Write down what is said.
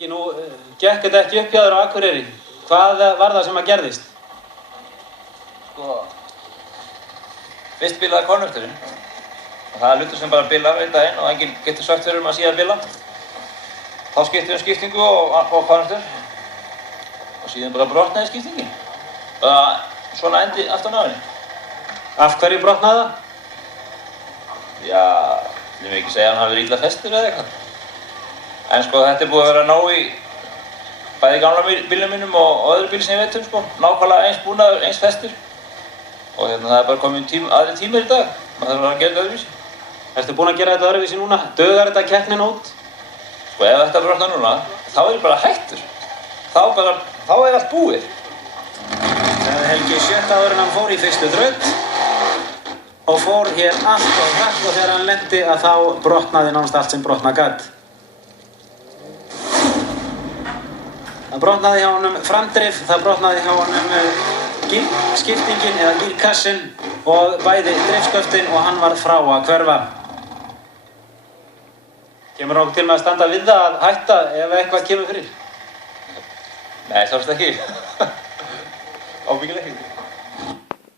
Nú gekk þetta ekki upp hjá þér á Akureyri. Hvað var það sem að gerðist? Sko, fyrst bilaði konvektorinn. Og það er hlutur sem bara bilar einn daginn og enginn getur sagt fyrir að síðan bila. Þá skiptum við skiptingu og konvektor. Og síðan bara brotnaði skiptingin. Svona endi aftan á henni. Af hverju brotnaði það? Já, ég vil ekki segja að hann hafi verið illa festur eða eitthvað. En sko, þetta búið að vera nóg í bæði gamla bílnum mínum og öðru bíl sem ég veit sko. Nákvæmlega eins búnaður, eins festur. Og það er bara komin aðri tímar í dag. Maður þarf að gera þetta öðruvísi. Ertu búinn að gera þetta öðruvísi núna? Dugar þetta keppnin út? Sko, ef þetta brotnar núna, þá er ég bara hættur. Þá er allt búið. Helgi sjötta áður en hann fór í fyrstu þraut og fór hér allt og hratt og þegar hann lenti að þá brotnaði nánast allt sem brotna gat. Það brotnaði hjá honum framdrif, það brotnaði hjá honum gírskiptingin eða gírkassinn og bæði drifsköftin og hann var frá að hverfa. Kemur nokkuð til með að standa við það að hætta ef eitthvað kemur fyrir? Nei, sást ekki. Ábyggilega ekki.